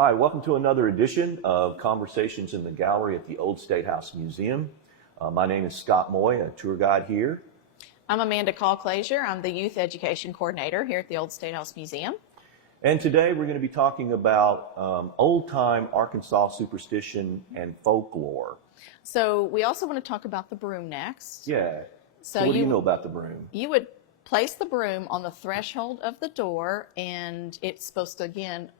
Hi, welcome to another edition of Conversations in the Gallery at the Old State House Museum. My name is Scott Moye, a tour guide here. I'm Amanda Colclasure. I'm the Youth Education Coordinator here at the Old State House Museum. And today we're going to be talking about old-time Arkansas superstition and folklore. So we also want to talk about the broom next. Yeah. So what do you know about the broom? You would place the broom on the threshold of the door, and it's supposed to, again,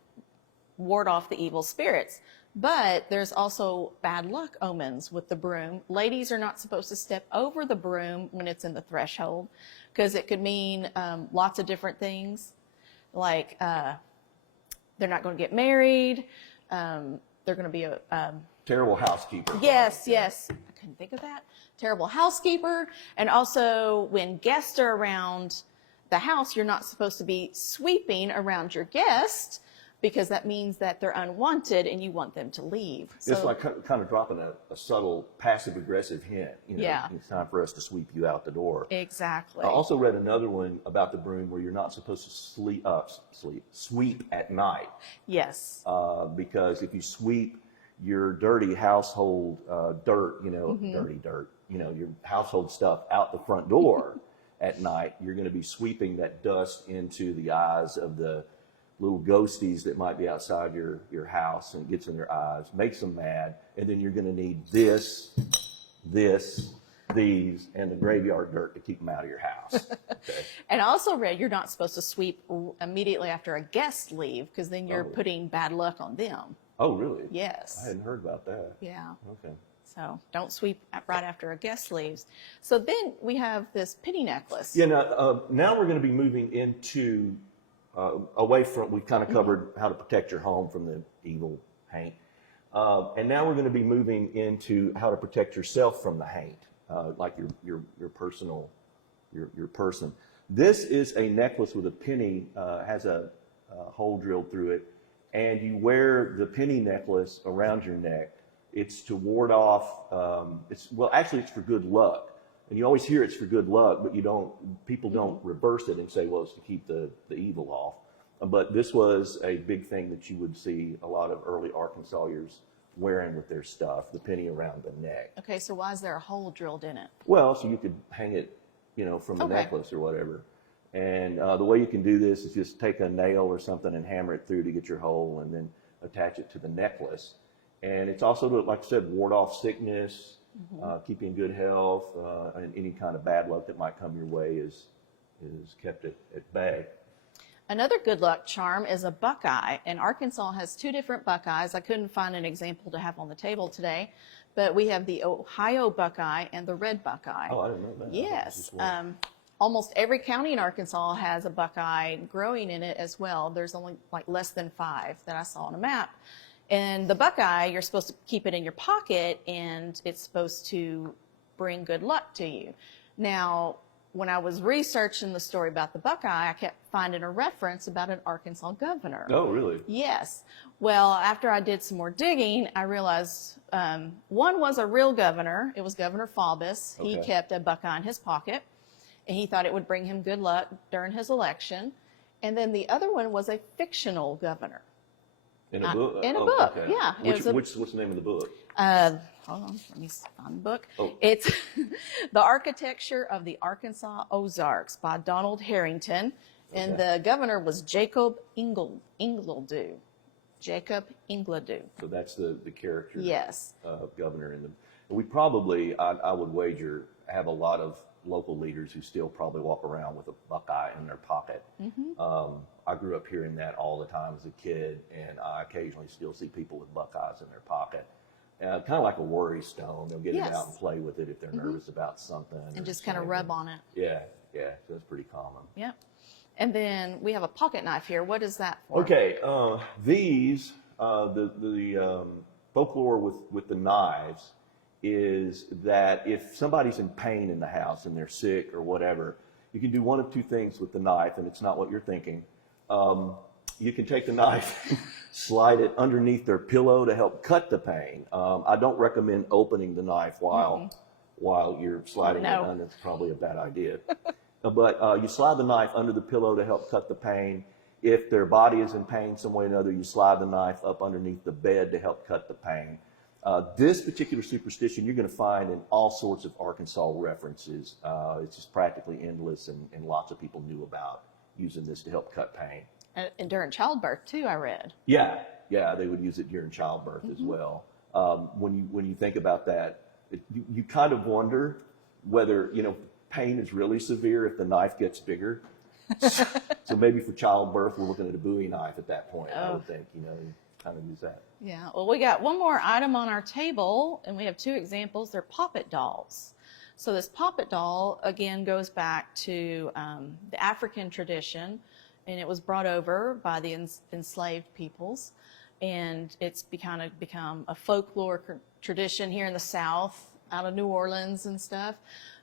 ward off the evil spirits. But there's also bad luck omens with the broom. Ladies are not supposed to step over the broom when it's in the threshold, because it could mean lots of different things. Like they're not going to get married. They're going to be a terrible housekeeper. Yes. I couldn't think of that. Terrible housekeeper. And also, when guests are around the house, you're not supposed to be sweeping around your guest, because that means that they're unwanted and you want them to leave. So, it's like kind of dropping a subtle passive-aggressive hint. Yeah. It's time for us to sweep you out the door. Exactly. I also read another one about the broom where you're not supposed to sweep at night. Yes. Because if you sweep your dirty household dirt, dirty dirt, your household stuff out the front door at night, you're going to be sweeping that dust into the eyes of the little ghosties that might be outside your house, and it gets in their eyes, makes them mad, and then you're going to need these, and the graveyard dirt to keep them out of your house. Okay. And I also read you're not supposed to sweep immediately after a guest leave, because then you're putting bad luck on them. Oh, really? Yes. I hadn't heard about that. Yeah. Okay. So don't sweep right after a guest leaves. So then we have this penny necklace. Yeah, now we're going to be moving into away from, we've kind of covered how to protect your home from the evil haint. And now we're going to be moving into how to protect yourself from the haint, like your personal, your person. This is a necklace with a penny, has a hole drilled through it, and you wear the penny necklace around your neck. It's to ward off, it's for good luck. And you always hear it's for good luck, but people don't reverse it and say, well, it's to keep the evil off. But this was a big thing that you would see a lot of early Arkansasiers wearing with their stuff, the penny around the neck. Okay, so why is there a hole drilled in it? Well, so you could hang it, from the necklace or whatever. And the way you can do this is just take a nail or something and hammer it through to get your hole, and then attach it to the necklace. And it's also to, like I said, ward off sickness, keep you in good health, and any kind of bad luck that might come your way is kept at bay. Another good luck charm is a buckeye, and Arkansas has two different buckeyes. I couldn't find an example to have on the table today, but we have the Ohio buckeye and the red buckeye. Oh, I didn't know that. Yes. Almost every county in Arkansas has a buckeye growing in it as well. There's only like less than 5 that I saw on a map. And the buckeye, you're supposed to keep it in your pocket, and it's supposed to bring good luck to you. Now, when I was researching the story about the buckeye, I kept finding a reference about an Arkansas governor. Oh, really? Yes. Well, after I did some more digging, I realized one was a real governor. It was Governor Faubus. Okay. He kept a buckeye in his pocket, and he thought it would bring him good luck during his election. And then the other one was a fictional governor. In a book? In a book, okay. yeah. What's the name of the book? Hold on, let me find the book. Oh. It's The Architecture of the Arkansas Ozarks by Donald Harrington. And the governor was Jacob Ingledew. Jacob Ingledew. So that's the character. Yes. Governor in the. We probably, I would wager, have a lot of local leaders who still probably walk around with a buckeye in their pocket. I grew up hearing that all the time as a kid, and I occasionally still see people with buckeyes in their pocket. Kind of like a worry stone. They'll get it out and play with it if they're nervous about something. And just kind of rub on it. Yeah. So that's pretty common. Yep. And then we have a pocket knife here. What is that for? Okay, these, the folklore with the knives is that if somebody's in pain in the house and they're sick or whatever, you can do one of two things with the knife, and it's not what you're thinking. You can take the knife, slide it underneath their pillow to help cut the pain. I don't recommend opening the knife while you're sliding it on. It's probably a bad idea. But you slide the knife under the pillow to help cut the pain, If their body is in pain some way or another, you slide the knife up underneath the bed to help cut the pain. This particular superstition you're going to find in all sorts of Arkansas references. It's just practically endless, and lots of people knew about using this to help cut pain. And during childbirth too, I read. Yeah, they would use it during childbirth as well. When you think about that, you kind of wonder whether, pain is really severe if the knife gets bigger. So maybe for childbirth, we're looking at a Bowie knife at that point. I would think, kind of use that. Yeah, well, we got one more item on our table, and we have two examples. They're poppet dolls. So this poppet doll, again, goes back to the African tradition, and it was brought over by the enslaved peoples, and it's kind of become a folklore tradition here in the South, out of New Orleans and stuff.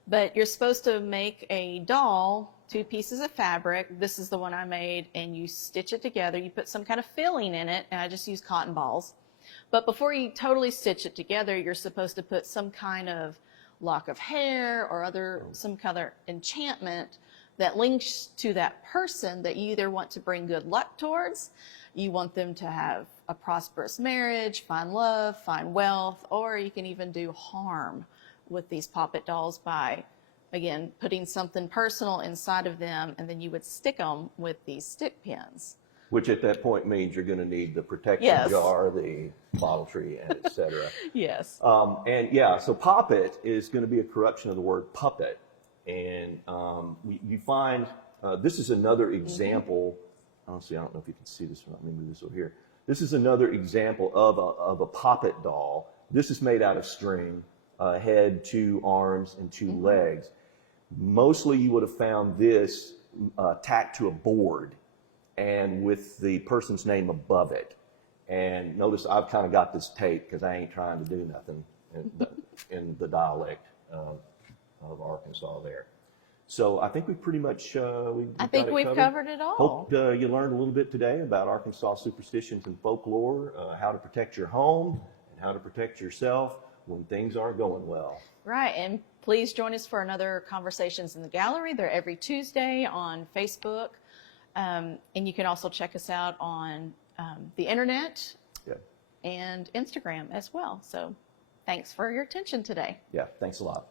But you're supposed to make a doll, 2 pieces of fabric. This is the one I made, and you stitch it together. You put some kind of filling in it, and I just use cotton balls. But before you totally stitch it together, you're supposed to put some kind of lock of hair or some kind of enchantment that links to that person that you either want to bring good luck towards, you want them to have a prosperous marriage, find love, find wealth, or you can even do harm with these poppet dolls by, again, putting something personal inside of them, and then you would stick them with these stick pins. Which at that point means you're going to need the protection jar, the bottle tree, and et cetera. Yes. So poppet is going to be a corruption of the word puppet. And you find, this is another example. Honestly, I don't know if you can see this. Let me move this over here. This is another example of a poppet doll. This is made out of string, head, 2 arms, and 2 legs. Mostly you would have found this tacked to a board and with the person's name above it. And notice I've kind of got this tape because I ain't trying to do nothing in the dialect of Arkansas there. So I think we pretty much we've covered it all. Hope you learned a little bit today about Arkansas superstitions and folklore, how to protect your home and how to protect yourself when things aren't going well. Right, and please join us for another Conversations in the Gallery. They're every Tuesday on Facebook, and you can also check us out on the internet and Instagram as well. So thanks for your attention today. Yeah, thanks a lot.